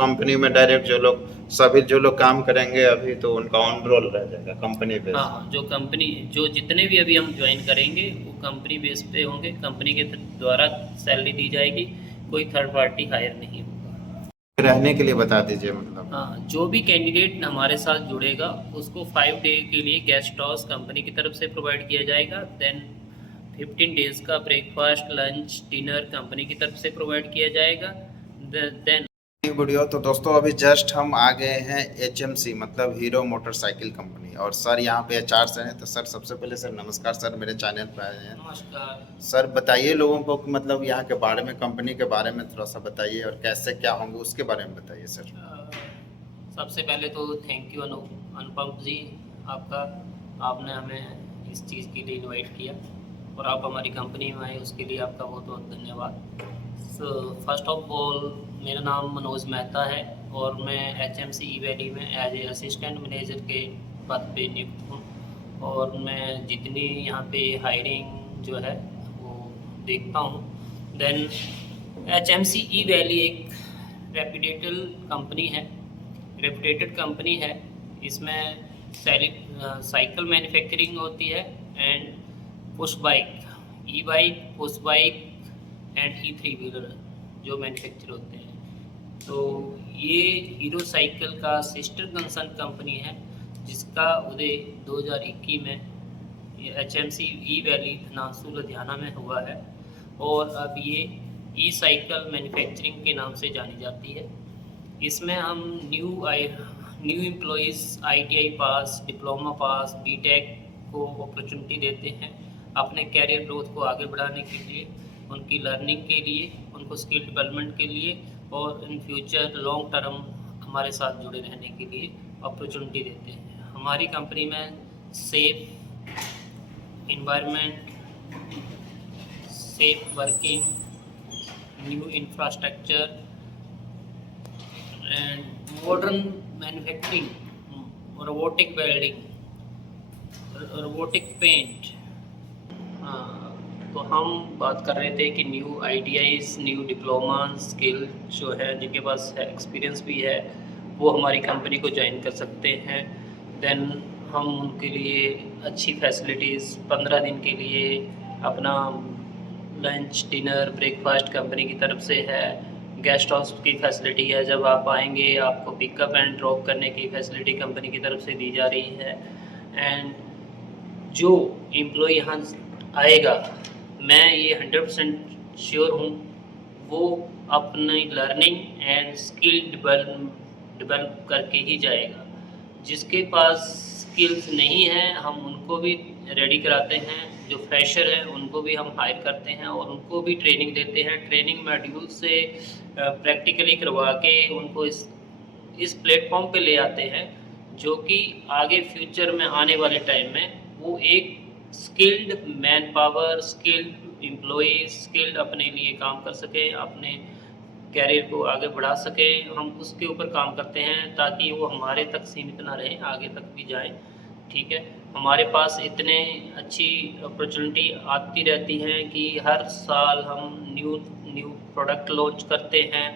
Company में direct जो लोग काम करेंगे अभी, तो उनका ऑन रोल रह जाएगा कंपनी बेस। हाँ, जो जितने भी अभी हम ज्वाइन करेंगे वो कंपनी बेस पे होंगे, कंपनी के द्वारा सैलरी दी जाएगी, कोई थर्ड पार्टी हायर नहीं होगा। रहने के लिए बता दीजिए मतलब। हाँ, जो भी कैंडिडेट हमारे साथ जुड़ेगा उसको 5 डे के लिए गेस्ट हाउस कंपनी की तरफ से प्रोवाइड किया जाएगा। देन 15 डेज़ का ब्रेकफास्ट, लंच, डिनर कंपनी की तरफ से प्रोवाइड किया जाएगा। देन वीडियो तो दोस्तों अभी जस्ट हम आ गए हैं HMC मतलब हीरो मोटरसाइकिल कंपनी, और सर यहाँ पे HR सर हैं। तो सर सबसे पहले सर नमस्कार सर, मेरे चैनल पर आए हैं। नमस्कार। सर बताइए लोगों को कि मतलब यहाँ के बारे में, कंपनी के बारे में थोड़ा सा बताइए, और कैसे क्या होंगे उसके बारे में बताइए सर। सबसे पहले तो थैंक यू अनुपम जी, आपका, आपने हमें इस चीज़ के लिए इनवाइट किया और आप हमारी कंपनी में आए, उसके लिए आपका बहुत बहुत धन्यवाद। सो फर्स्ट ऑफ ऑल, मेरा नाम मनोज मेहता है और मैं HMC ई वैली में एज ए असिस्टेंट मैनेजर के पद पे नियुक्त हूँ। और मैं जितनी यहाँ पे हायरिंग जो है वो देखता हूँ। देन HMC ई वैली एक रेपुटेटेड कंपनी है। इसमें साइकिल मैन्युफैक्चरिंग होती है and push bike, E bike, push bike and E3 wheeler जो मैन्युफैक्चर होते हैं। तो ये हीरो साइकिल का सिस्टर कंसर्न कंपनी है, जिसका उदय 2021 में HMC ई वैली धनासू लुधियाना में हुआ है और अब ये ई साइकिल मैन्युफैक्चरिंग के नाम से जानी जाती है। इसमें हम न्यू एम्प्लॉइज़ ITI पास, डिप्लोमा पास, BTech को अपॉर्चुनिटी देते हैं अपने कैरियर ग्रोथ को आगे बढ़ाने के लिए, उनकी लर्निंग के लिए, उनको स्किल डेवलपमेंट के लिए और इन फ्यूचर लॉन्ग टर्म हमारे साथ जुड़े रहने के लिए अपॉर्चुनिटी देते हैं। हमारी कंपनी में safe environment, safe working, new infrastructure and modern manufacturing, robotic welding, robotic paint. तो हम बात कर रहे थे कि new ITIs, new diploma skill जो है, जिनके पास एक्सपीरियंस भी है, वो हमारी कंपनी को ज्वाइन कर सकते हैं। देन हम उनके लिए अच्छी फैसिलिटीज़ 15 दिन के लिए अपना लंच, डिनर, ब्रेकफास्ट कंपनी की तरफ से है। गेस्ट हाउस की फैसिलिटी है, जब आप आएंगे आपको पिकअप एंड ड्रॉप करने की फैसिलिटी कंपनी की तरफ से दी जा रही है। एंड जो एम्प्लॉय यहाँ आएगा, मैं ये 100% श्योर हूँ, वो अपनी लर्निंग एंड स्किल डेवलप करके ही जाएगा। जिसके पास स्किल्स नहीं है हम उनको भी रेडी कराते हैं, जो फ्रेशर हैं उनको भी हम हायर करते हैं और उनको भी ट्रेनिंग देते हैं। ट्रेनिंग मॉड्यूल से प्रैक्टिकली करवा के उनको इस प्लेटफॉर्म पे ले आते हैं, जो कि आगे फ्यूचर में आने वाले टाइम में वो एक skilled man power, skilled employees, skilled अपने लिए काम कर सके, अपने कैरियर को आगे बढ़ा सके। हम उसके ऊपर काम करते हैं ताकि वो हमारे तक सीमित ना रहे, आगे तक भी जाए। ठीक है, हमारे पास इतने अच्छी अपॉर्चुनिटी आती रहती हैं कि हर साल हम न्यू प्रोडक्ट लॉन्च करते हैं,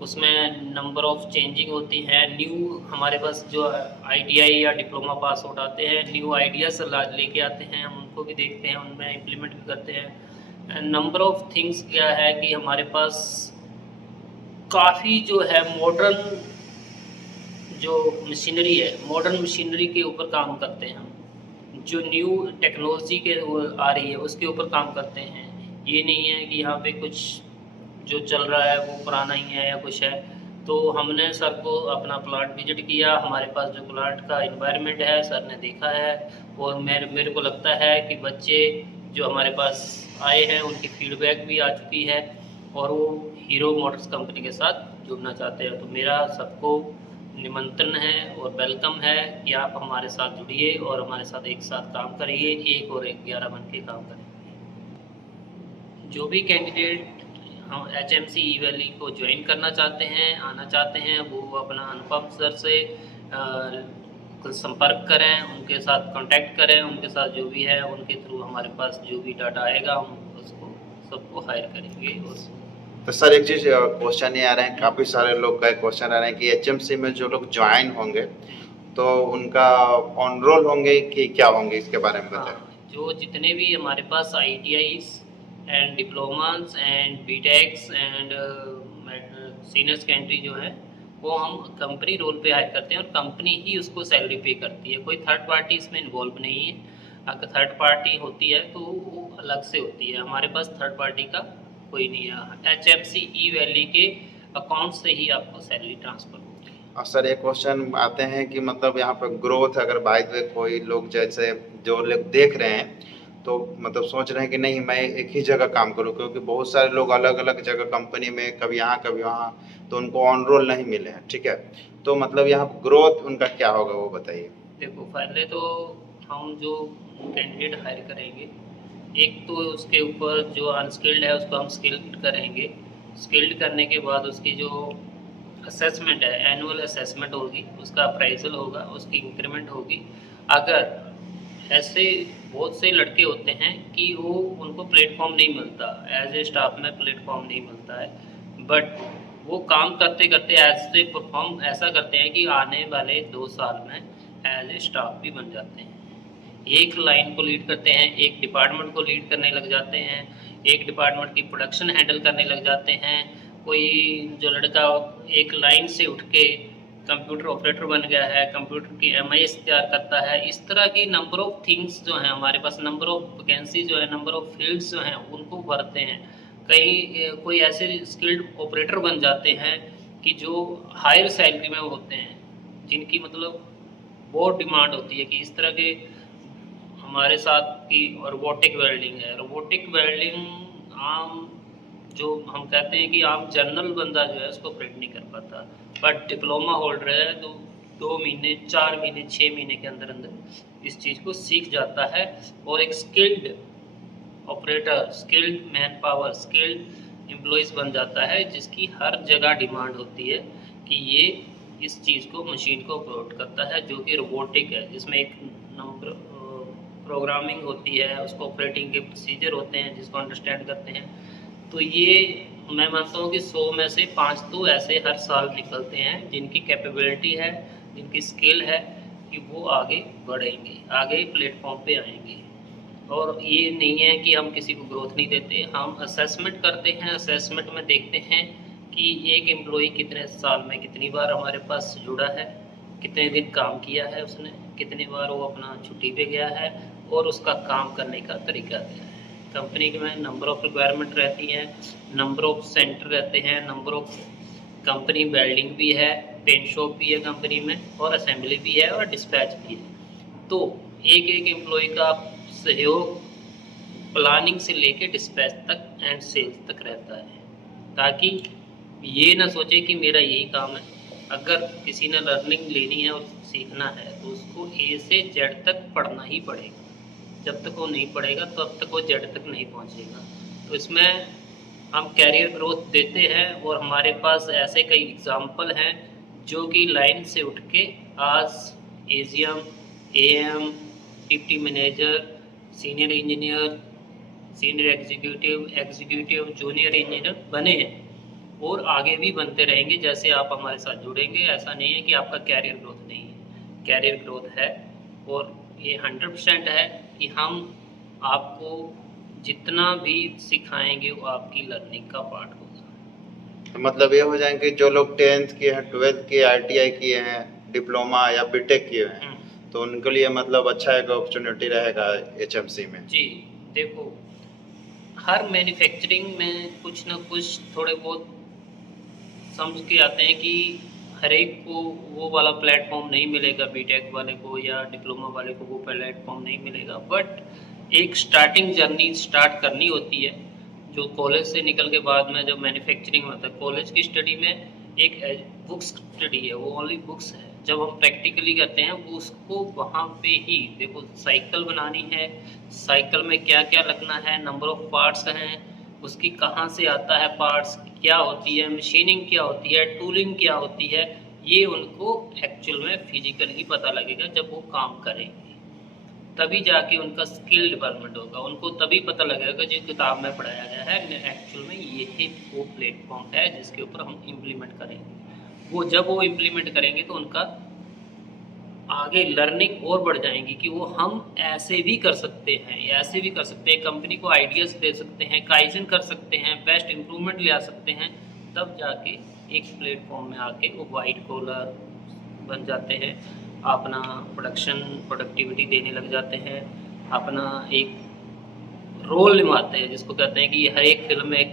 उसमें नंबर ऑफ़ चेंजिंग होती है। न्यू हमारे पास जो ITI या डिप्लोमा पास आउट आते हैं, न्यू आइडियाज़ लेके आते हैं, हम उनको भी देखते हैं, उनमें इम्प्लीमेंट भी करते हैं। नंबर ऑफ़ थिंग्स क्या है कि हमारे पास काफ़ी जो है मॉडर्न जो मशीनरी है, मॉडर्न मशीनरी के ऊपर काम करते हैं हम। जो न्यू टेक्नोलॉजी के वो आ रही है उसके ऊपर काम करते हैं। ये नहीं है कि यहाँ पे कुछ जो चल रहा है वो पुराना ही है या कुछ है। तो हमने सर को अपना प्लांट विजिट किया, हमारे पास जो प्लांट का एनवायरनमेंट है सर ने देखा है, और मेरे को लगता है कि बच्चे जो हमारे पास आए हैं उनकी फीडबैक भी आ चुकी है और वो हीरो मोटर्स कंपनी के साथ जुड़ना चाहते हैं। तो मेरा सबको निमंत्रण है और वेलकम है कि आप हमारे साथ जुड़िए और हमारे साथ एक साथ काम करिए, एक और एक 11 बन के काम करेंगे। जो भी कैंडिडेट हम HMC ई वैली को ज्वाइन करना चाहते हैं, आना चाहते हैं, वो अपना अनुपम सर से संपर्क करें, उनके साथ कांटेक्ट करें, उनके साथ जो भी है उनके थ्रू हमारे पास जो भी डाटा आएगा हम उसको सबको हायर करेंगे और तो सर एक चीज क्वेश्चन ये आ रहे हैं, काफी सारे लोग का क्वेश्चन आ रहे हैं कि एचएमसी में जो लोग ज्वाइन होंगे तो उनका ऑन रोल होंगे कि क्या होंगे, इसके बारे में बताएं। हाँ, जो जितने भी हमारे पास ITIs and diplomas and BTechs and senior secondary जो है वो हम कंपनी रोल पे हायर करते हैं और कंपनी ही उसको सैलरी पे करती है। कोई थर्ड पार्टी इसमें इन्वॉल्व नहीं है। अगर थर्ड पार्टी होती है तो वो अलग से होती है। हमारे पास थर्ड पार्टी का कोई नहीं है। HFC ई वैली के अकाउंट से ही आपको सैलरी ट्रांसफर होगी। और सर एक क्वेश्चन आते हैं कि मतलब यहाँ पर ग्रोथ, अगर बाय द वे कोई लोग जैसे जो लोग देख रहे हैं तो मतलब सोच रहे हैं कि नहीं मैं एक ही जगह काम करूँ, क्योंकि बहुत सारे लोग अलग अलग जगह कंपनी में कभी यहाँ कभी वहाँ, तो उनको ऑन रोल नहीं मिले हैं, ठीक है। तो मतलब यहाँ ग्रोथ उनका क्या होगा वो बताइए। देखो, पहले तो हम जो कैंडिडेट हायर करेंगे, एक तो उसके ऊपर जो अनस्किल्ड है उसको हम स्किल्ड करेंगे। स्किल्ड करने के बाद उसकी जो असेसमेंट है, एनुअल असेसमेंट होगी, उसका अप्राइजल होगा, उसकी इंक्रीमेंट होगी। अगर ऐसे बहुत से लड़के होते हैं कि वो उनको प्लेटफॉर्म नहीं मिलता, एज ए स्टाफ में प्लेटफॉर्म नहीं मिलता है, बट वो काम करते करते एज ए परफॉर्म ऐसा करते हैं कि आने वाले 2 साल में एज ए स्टाफ भी बन जाते हैं। एक लाइन को लीड करते हैं, एक डिपार्टमेंट को लीड करने लग जाते हैं, एक डिपार्टमेंट की प्रोडक्शन हैंडल करने लग जाते हैं। कोई जो लड़का एक लाइन से उठ के कंप्यूटर ऑपरेटर बन गया है, कंप्यूटर की MIS तैयार करता है। इस तरह की नंबर ऑफ थिंग्स जो हैं हमारे पास, नंबर ऑफ वैकेंसी जो है, नंबर ऑफ फील्ड्स जो हैं उनको भरते हैं। कहीं कोई ऐसे स्किल्ड ऑपरेटर बन जाते हैं कि जो हायर सैलरी में होते हैं, जिनकी मतलब बहुत डिमांड होती है कि इस तरह के हमारे साथ की रोबोटिक वेल्डिंग है। रोबोटिक वेल्डिंग आम जो हम कहते हैं कि आम जनरल बंदा जो है उसको ऑपरेट नहीं कर पाता, बट डिप्लोमा होल्डर है तो 2 महीने, 4 महीने, 6 महीने के अंदर अंदर इस चीज़ को सीख जाता है और एक skilled operator, skilled man power, skilled employees बन जाता है, जिसकी हर जगह डिमांड होती है कि ये इस चीज़ को, मशीन को ऑपरेट करता है, जो कि रोबोटिक है, जिसमें एक नंबर प्रोग्रामिंग होती है, उसको ऑपरेटिंग के प्रोसीजर होते हैं जिसको अंडरस्टैंड करते हैं। तो ये मैं मानता हूँ कि 100 में से 5 तो ऐसे हर साल निकलते हैं जिनकी कैपेबिलिटी है, जिनकी स्किल है कि वो आगे बढ़ेंगे, आगे प्लेटफॉर्म पे आएंगे। और ये नहीं है कि हम किसी को ग्रोथ नहीं देते, हम असेसमेंट करते हैं। असेसमेंट में देखते हैं कि एक एम्प्लॉई कितने साल में कितनी बार हमारे पास जुड़ा है, कितने दिन काम किया है उसने, कितनी बार वो अपना छुट्टी पे गया है और उसका काम करने का तरीका क्या है। कंपनी में नंबर ऑफ़ रिक्वायरमेंट रहती हैं, नंबर ऑफ़ सेंटर रहते हैं, नंबर ऑफ़ कंपनी वेल्डिंग भी है, पेंट शॉप भी है कंपनी में, और असेंबली भी है और डिस्पैच भी है। तो एक-एक एम्प्लॉई का सहयोग प्लानिंग से लेके डिस्पैच तक एंड सेल्स तक रहता है, ताकि ये ना सोचे कि मेरा यही काम है। अगर किसी ने लर्निंग लेनी है और सीखना है तो उसको A से Z तक पढ़ना ही पड़ेगा। जब तक वो नहीं पढ़ेगा तब तक वो Z तक नहीं पहुँचेगा। तो इसमें हम कैरियर ग्रोथ देते हैं और हमारे पास ऐसे कई एग्ज़ाम्पल हैं जो कि लाइन से उठ के आज AGM, AM, deputy manager, senior engineer, senior executive, executive, junior engineer बने हैं और आगे भी बनते रहेंगे। जैसे आप हमारे साथ जुड़ेंगे, ऐसा नहीं है कि आपका कैरियर ग्रोथ नहीं है, कैरियर ग्रोथ है और ये 100% है कि हम आपको जितना भी सिखाएंगे वो आपकी लर्निंग का पार्ट होगा। तो मतलब ये हो जाएंगे जो लोग 10th किए हैं, 12th किए, ITI किए हैं, डिप्लोमा या बीटेक किए हैं, तो उनके लिए मतलब अच्छा एक अपॉर्चुनिटी रहेगा HMC में। जी, देखो, हर मैन्युफैक्चरिंग में कुछ ना कुछ थोड़े बहुत समझ के आते हैं कि हर एक को वो वाला प्लेटफॉर्म नहीं मिलेगा, बीटेक वाले को या डिप्लोमा वाले को वो प्लेटफॉर्म नहीं मिलेगा, बट एक स्टार्टिंग जर्नी स्टार्ट करनी होती है। जो कॉलेज से निकल के बाद में जब मैन्युफैक्चरिंग होता है, कॉलेज की स्टडी में एक बुक्स स्टडी है, वो ओनली बुक्स है। जब हम प्रैक्टिकली करते हैं वो उसको वहाँ पे ही देखो, साइकिल बनानी है, साइकिल में क्या क्या लगना है, नंबर ऑफ पार्ट्स हैं, उसकी कहाँ से आता है पार्ट्स, क्या होती है मशीनिंग, क्या होती है टूलिंग, क्या होती है, ये उनको एक्चुअल में फिजिकल ही पता लगेगा जब वो काम करेंगे। तभी जाके उनका स्किल डेवलपमेंट होगा, उनको तभी पता लगेगा जो किताब में पढ़ाया गया है एक्चुअल में यही वो प्लेटफॉर्म है जिसके ऊपर हम इम्प्लीमेंट करेंगे। वो जब वो इम्प्लीमेंट करेंगे तो उनका आगे लर्निंग और बढ़ जाएंगी कि वो हम ऐसे भी कर सकते हैं, ऐसे भी कर सकते हैं, कंपनी को आइडियाज़ दे सकते हैं, काइजन कर सकते हैं, बेस्ट इम्प्रूवमेंट ले आ सकते हैं। तब जाके एक प्लेटफॉर्म में आके वो वाइट कॉलर बन जाते हैं, अपना प्रोडक्टिविटी देने लग जाते हैं, अपना एक रोल निभाते हैं, जिसको कहते हैं कि हर एक फिल्म में एक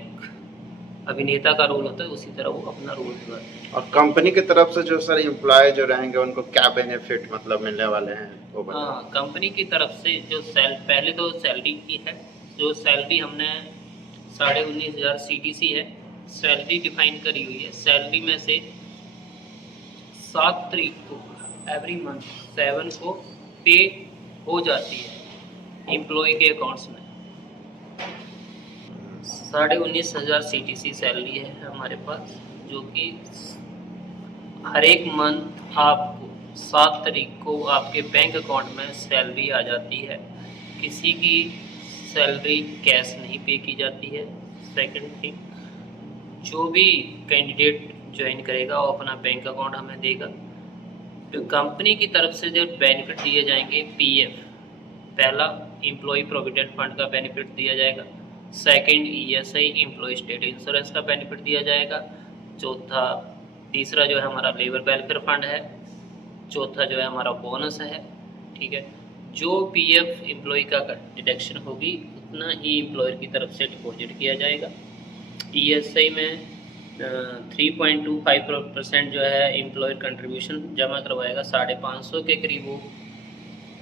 अभिनेता का रोल होता है, उसी तरह वो अपना रोल निभाते हैं। और कंपनी की तरफ से जो सर एम्प्लॉय जो रहेंगे उनको क्या बेनिफिट मतलब मिलने वाले हैं वो बताएं। हाँ, कंपनी की तरफ से जो पहले तो सैलरी की है, जो सैलरी हमने 19,500 CTC है, सैलरी डिफाइन करी हुई है। सैलरी में से 7 तारीख को एवरी मंथ 7 को पे हो जाती है एम्प्लॉय के अकाउंट्स में। 19,500 CTC सैलरी है हमारे पास, जो कि हर एक मंथ आपको 7 तारीख को आपके बैंक अकाउंट में सैलरी आ जाती है। किसी की सैलरी कैश नहीं पे की जाती है। सेकंड थिंग, जो भी कैंडिडेट ज्वाइन करेगा वो अपना बैंक अकाउंट हमें देगा। तो कंपनी की तरफ से जो बेनिफिट दिए जाएंगे, पीएफ पहला एम्प्लॉय प्रोविडेंट फंड का बेनिफिट दिया जाएगा, second ESI employee state insurance का बेनिफिट दिया जाएगा, तीसरा जो है हमारा लेबर वेलफेयर फंड है, चौथा जो है हमारा बोनस है। ठीक है, जो पीएफ एम्प्लॉय का डिडक्शन होगी उतना ही एम्प्लॉयर की तरफ से डिपॉजिट किया जाएगा। ईएसआई में 3.25% जो है एम्प्लॉयर कंट्रीब्यूशन जमा करवाएगा, 550 के करीब वो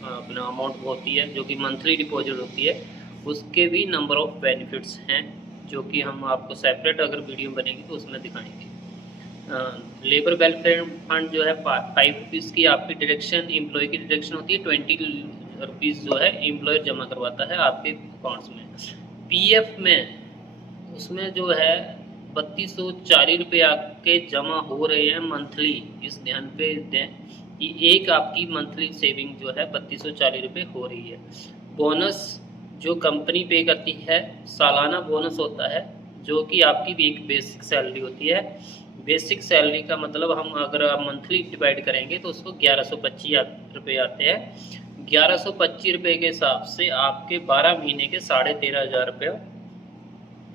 अपना अमाउंट होती है, जो कि मंथली डिपॉजिट होती है। उसके भी नंबर ऑफ बेनिफिट्स हैं, जो कि हम आपको सेपरेट अगर वीडियो बनेगी तो उसमें दिखाएंगे। लेबर वेलफेयर फंड जो है 5 रुपीज़ की आपकी डिडक्शन, एम्प्लॉय की डिडक्शन होती है, 20 रुपीज़ जो है एम्प्लॉयर जमा करवाता है आपके अकाउंट्स में। पीएफ में उसमें जो है 3240 रुपये आपके जमा हो रहे हैं मंथली। इस ध्यान पे दें कि एक आपकी मंथली सेविंग जो है 3240 रुपये हो रही है। बोनस जो कंपनी पे करती है, सालाना बोनस होता है, जो कि आपकी भी एक बेसिक सैलरी होती है। बेसिक सैलरी का मतलब हम अगर आप मंथली डिवाइड करेंगे तो उसको 1125 रुपये आते हैं। 1125 रुपये के हिसाब से आपके 12 महीने के 13,500 रुपये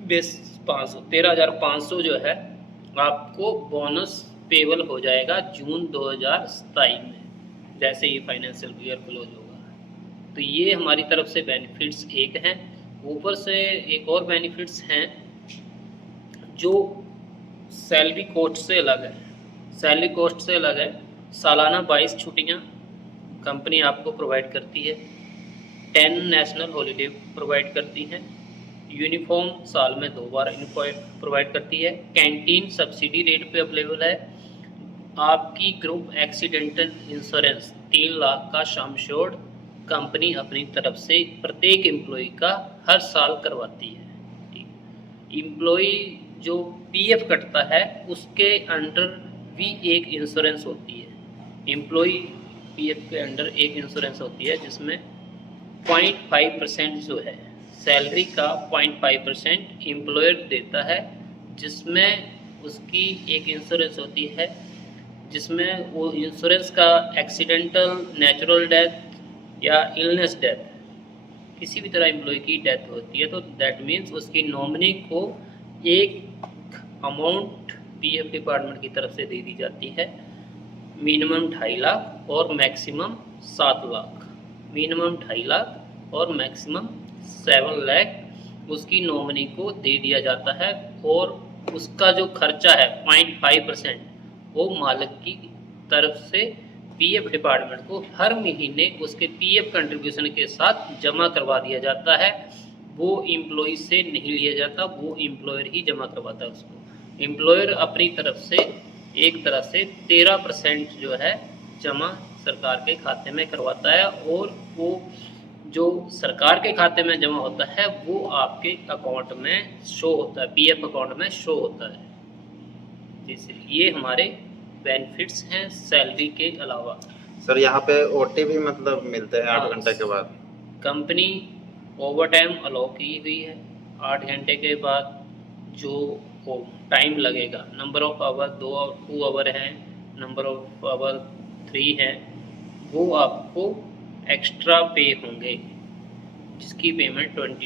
बेस 13,500 जो है आपको बोनस पेबल हो जाएगा जून 2027 में, जैसे ये फाइनेंशियल ईयर क्लोज होगा। तो ये हमारी तरफ से बेनिफिट्स एक हैं। ऊपर से एक और बेनिफिट्स हैं जो सैलरी कोस्ट से अलग है। सैलरी कोस्ट से अलग है, सालाना 22 छुट्टियाँ कंपनी आपको प्रोवाइड करती है, 10 नेशनल हॉलीडे प्रोवाइड करती हैं, यूनिफॉर्म साल में 2 बार प्रोवाइड करती है, कैंटीन सब्सिडी रेट पे अवेलेबल है, आपकी ग्रुप एक्सीडेंटल इंश्योरेंस 3 लाख का सम एश्योर्ड कंपनी अपनी तरफ से प्रत्येक एम्प्लॉय का हर साल करवाती है। ठीक, एम्प्लॉय जो पीएफ कटता है उसके अंडर भी एक इंश्योरेंस होती है। एम्प्लॉय पीएफ के अंडर एक इंश्योरेंस होती है जिसमें 0.5% जो है सैलरी का 0.5% एम्प्लॉयर देता है, जिसमें उसकी एक इंश्योरेंस होती है, जिसमें वो इंश्योरेंस का एक्सीडेंटल, नेचुरल डेथ या इलनेस डेथ, किसी भी तरह एम्प्लॉय की डेथ होती है तो दैट मीन्स उसकी नॉमिनी को एक अमाउंट पीएफ डिपार्टमेंट की तरफ से दे दी जाती है, मिनिमम 2.5 लाख और मैक्सिमम 7 लाख। मिनिमम 2.5 लाख और मैक्सिमम 7 लाख उसकी नॉमिनी को दे दिया जाता है, और उसका जो खर्चा है 0.5% वो मालिक की तरफ से पीएफ डिपार्टमेंट को हर महीने उसके पीएफ कंट्रीब्यूशन के साथ जमा करवा दिया जाता है। वो एम्प्लॉय से नहीं लिया जाता, वो एम्प्लॉयर ही जमा करवाता है उसको। एम्प्लॉयर अपनी तरफ से एक तरह से 13% जो है जमा सरकार के खाते में करवाता है, और वो जो सरकार के खाते में जमा होता है वो आपके अकाउंट में शो होता है, पीएफ अकाउंट में शो होता है। इसलिए ये हमारे बेनिफिट्स हैं सैलरी के अलावा। सर यहाँ पे ओटी भी मतलब मिलते हैं 8 हाँ, घंटे के बाद? कंपनी ओवर टाइम अलाउ की हुई है। 8 घंटे के बाद जो टाइम लगेगा, नंबर ऑफ आवर 2 आवर हैं, नंबर ऑफ आवर 3 हैं, वो आपको एक्स्ट्रा पे होंगे, जिसकी पेमेंट 22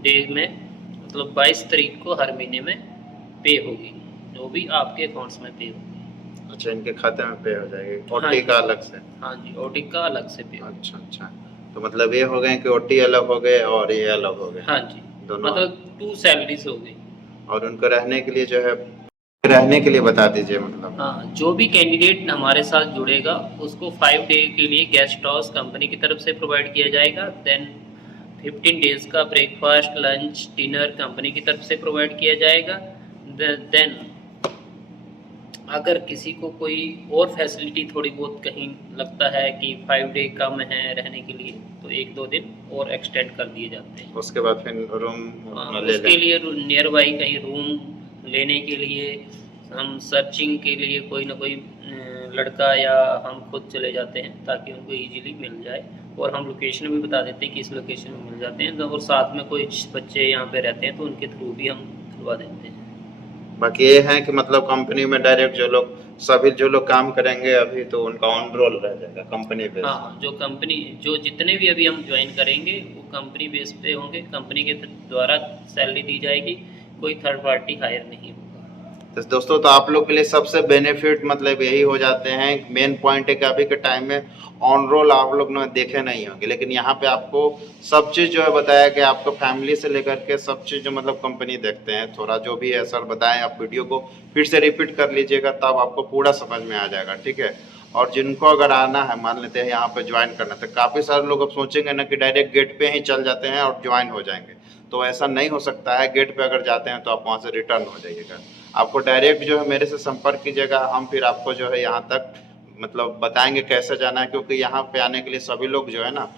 डे में, मतलब 22 तारीख को हर महीने में पे होगी, जो भी आपके अकाउंट्स में पे होगी। अच्छा, इनके खाते में पे हो जाएगी, हाँ ओटी जी। का अलग से? हाँ जी, ओटी का अलग से पे होगा। अच्छा अच्छा, तो मतलब ये हो गए कि ओटी अलग हो गए और ये अलग हो गए, हाँ जी, दोनों। मतलब 2 सैलरीज हो गई। और उनको रहने के लिए जो है, रहने के लिए बता दीजिए मतलब। हाँ, जो भी कैंडिडेट हमारे साथ जुड़ेगा उसको 5 डे के लिए गेस्ट हाउस कंपनी की तरफ से प्रोवाइड किया जाएगा। देन 15 डेज़ का ब्रेकफास्ट, लंच, डिनर कंपनी की तरफ से प्रोवाइड किया जाएगा। देन अगर किसी को कोई और फैसिलिटी थोड़ी बहुत कहीं लगता है कि 5 डे कम है रहने के लिए, तो 1-2 दिन और एक्सटेंड कर दिए जाते हैं। उसके बाद फिर रूम ले उसके लें। लिए नियर बाई कहीं रूम लेने के लिए हम सर्चिंग के लिए कोई ना कोई लड़का या हम खुद चले जाते हैं, ताकि उनको इजीली मिल जाए। और हम लोकेशन भी बता देते हैं कि इस लोकेशन में मिल जाते हैं, तो और साथ में कोई बच्चे यहाँ पे रहते हैं तो उनके थ्रू भी हम खुलवा देते हैं। बाकी ये है कि मतलब कंपनी में डायरेक्ट जो लोग, सभी जो लोग काम करेंगे अभी, तो उनका ऑन रोल रह जाएगा कंपनी बेस। हाँ, जो जितने भी अभी हम ज्वाइन करेंगे वो कंपनी बेस पे होंगे, कंपनी के द्वारा सैलरी दी जाएगी, कोई थर्ड पार्टी हायर नहीं होगा। तो दोस्तों, तो आप लोग के लिए सबसे बेनिफिट मतलब यही हो जाते हैं। मेन पॉइंट है कि अभी के टाइम में ऑन रोल आप लोग ने देखे नहीं होंगे, लेकिन यहाँ पे आपको सब चीज़ जो है बताया कि आपको फैमिली से लेकर के सब चीज़ जो मतलब कंपनी देखते हैं। थोड़ा जो भी है सर बताएं, आप वीडियो को फिर से रिपीट कर लीजिएगा, तब आपको पूरा समझ में आ जाएगा, ठीक है। और जिनको अगर आना है, मान लेते हैं यहाँ पे ज्वाइन करना, तो काफ़ी सारे लोग अब सोचेंगे ना कि डायरेक्ट गेट पे ही चल जाते हैं और ज्वाइन हो जाएंगे, तो ऐसा नहीं हो सकता है। गेट पे अगर जाते हैं तो आप वहाँ से रिटर्न हो जाइएगा। आपको डायरेक्ट जो है मेरे से संपर्क कीजिएगा, हम फिर आपको जो है यहाँ तक मतलब बताएंगे कैसे जाना है। क्योंकि यहाँ पे आने के लिए सभी लोग जो है ना,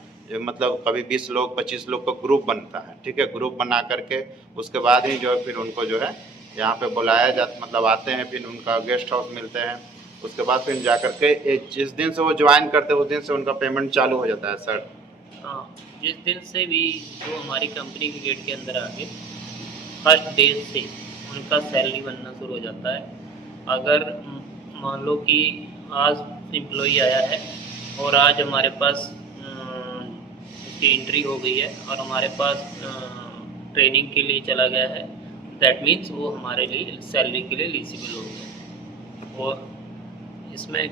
मतलब कभी 20 लोग 25 लोग का ग्रुप बनता है, ठीक है। ग्रुप बना करके उसके बाद ही जो है फिर उनको जो है यहाँ पे बुलाया जाता, मतलब आते हैं, फिर उनका गेस्ट हाउस मिलते हैं। उसके बाद फिर जा करके जिस दिन से वो ज्वाइन करते हैं उस दिन से उनका पेमेंट चालू हो जाता है सर। हाँ, जिस दिन से भी जो हमारी कंपनी के गेट के अंदर आके फर्स्ट डे से उनका सैलरी बनना शुरू हो जाता है। अगर मान लो कि आज एम्प्लॉई आया है और आज हमारे पास उसकी एंट्री हो गई है और हमारे पास ट्रेनिंग के लिए चला गया है, दैट मीन्स वो हमारे लिए सैलरी के लिए एलिजिबल हो गया। और इसमें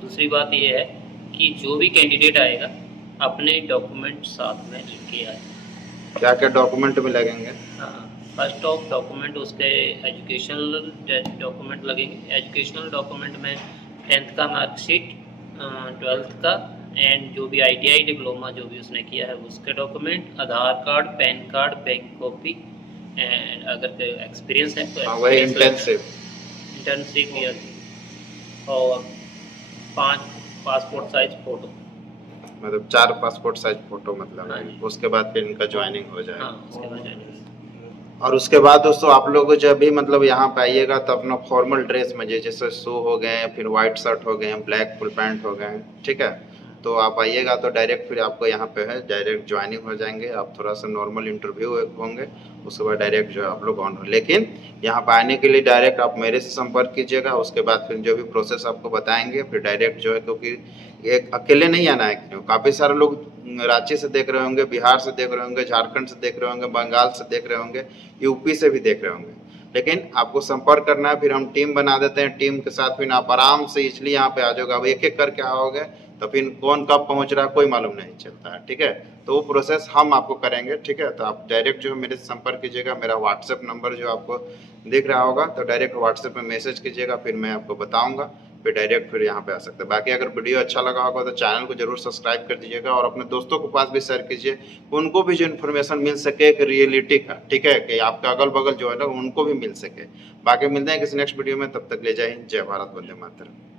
दूसरी बात ये है कि जो भी कैंडिडेट आएगा अपने डॉक्यूमेंट साथ में लेके आए। क्या क्या डॉक्यूमेंट में लगेंगे? हाँ, फर्स्ट ऑफ डॉक्यूमेंट उसके एजुकेशनल डॉक्यूमेंट लगेंगे। एजुकेशनल डॉक्यूमेंट में 10th का मार्कशीट, 12th का, एंड जो भी ITI डिप्लोमा जो भी उसने किया है उसके document, Aadhaar card, pan card, bank copy, and अगर एक्सपीरियंस है तो वही इंटेंसिव ईयर, और 5 पासपोर्ट साइज फ़ोटो, मतलब 4 पासपोर्ट साइज फोटो मतलब हाँ है। जी। उसके बाद फिर इनका ज्वाइनिंग हो जाएगा। हाँ, उसके बाद joining। और उसके बाद दोस्तों आप लोग जब भी मतलब यहाँ पे आइएगा तो अपना फॉर्मल ड्रेस में, जैसे शू हो गए, फिर वाइट शर्ट हो गए, ब्लैक फुल पैंट हो गए, ठीक है। तो आप आइएगा तो डायरेक्ट फिर आपको यहाँ पे है डायरेक्ट ज्वाइनिंग हो जाएंगे। आप थोड़ा सा नॉर्मल इंटरव्यू होंगे, उसके बाद डायरेक्ट जो है आप लोग ऑन हो। लेकिन यहाँ पर आने के लिए डायरेक्ट आप मेरे से संपर्क कीजिएगा। उसके बाद फिर जो भी प्रोसेस आपको बताएंगे फिर डायरेक्ट जो है, क्योंकि एक अकेले नहीं आना है, क्यों काफ़ी सारे लोग रांची से देख रहे होंगे, बिहार से देख रहे होंगे, झारखंड से देख रहे होंगे, बंगाल से देख रहे होंगे, यूपी से भी देख रहे होंगे। लेकिन आपको संपर्क करना है, फिर हम टीम बना देते हैं। टीम के साथ फिर आप आराम से इजली यहाँ पे आ जाओगे। अब एक एक करके आओगे तो फिर कौन कब पहुँच रहा है कोई मालूम नहीं चलता है, ठीक है। तो वो प्रोसेस हम आपको करेंगे, ठीक है। तो आप डायरेक्ट जो है मेरे से संपर्क कीजिएगा। मेरा व्हाट्सएप नंबर जो आपको दिख रहा होगा, तो डायरेक्ट व्हाट्सएप में मैसेज कीजिएगा, फिर मैं आपको बताऊँगा, फिर डायरेक्ट फिर यहाँ पे आ सकते हैं। बाकी अगर वीडियो अच्छा लगा होगा तो चैनल को जरूर सब्सक्राइब कर दीजिएगा और अपने दोस्तों के पास भी शेयर कीजिए, उनको भी जो इन्फॉर्मेशन मिल सके एक रियलिटी का, ठीक है, कि आपके अगल बगल जो है ना उनको भी मिल सके। बाकी मिलते हैं किसी नेक्स्ट वीडियो में, तब तक ले जय हिंद, जय भारत, वंदे मातरम।